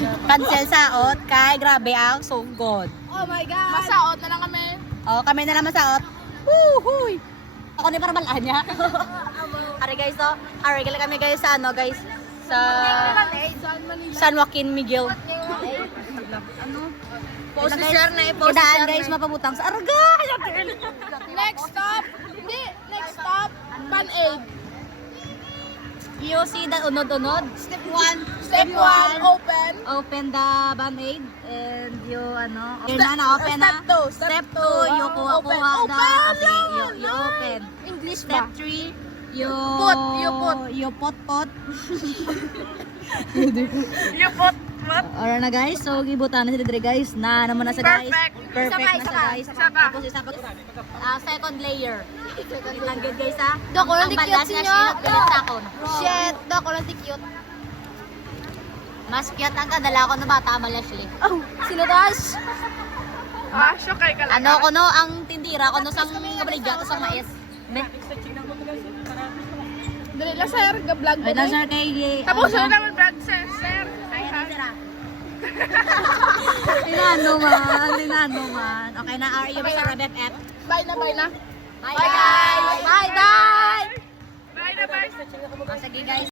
Cancel saot. Kay grabe ang sugod. Oh my God. Masaot na lang kami. Oh, kami na lang masaot. Woohoo! Ako ni para malaan niya. Ari guys, to. Ari kami guys sa ano guys? Sa San Joaquin Miguel. Ano? Poster na Kidaan guys, mapabutang sa Arga. Next stop. Hindi. Next stop. Pan-aid. You see the unod-unod? Step 1. Step 1. Open. Open the band-aid and you ano, okay na open na. Step 2, you kuha the okay, you open. English Step ba? 3, you Put. You put. You put. Alright na guys, so gibutan na si Dre guys. Na naman na sa guys. Perfect. Perfect na sa guys. Isa pa. Tapos isa pa. Second layer. Second lang good guys ha. Dok, walang Ang cute balas niyo. nga silot galit sa ako. Shit. Dok, walang cute. Mas cute ang kadala ko na bata Malashli. Oh, sino das? Ah, syokay ka lang. Ano ko no, ang tindira ko no sang gabaligya to sang mais. Dali lang sir, ga-vlog Ay na sir kay Tapos na naman vlog sir. Ay ha. Tinano man. Okay na, are you sa RBFF? Bye na. Bye Bye guys. Bye. Sige guys.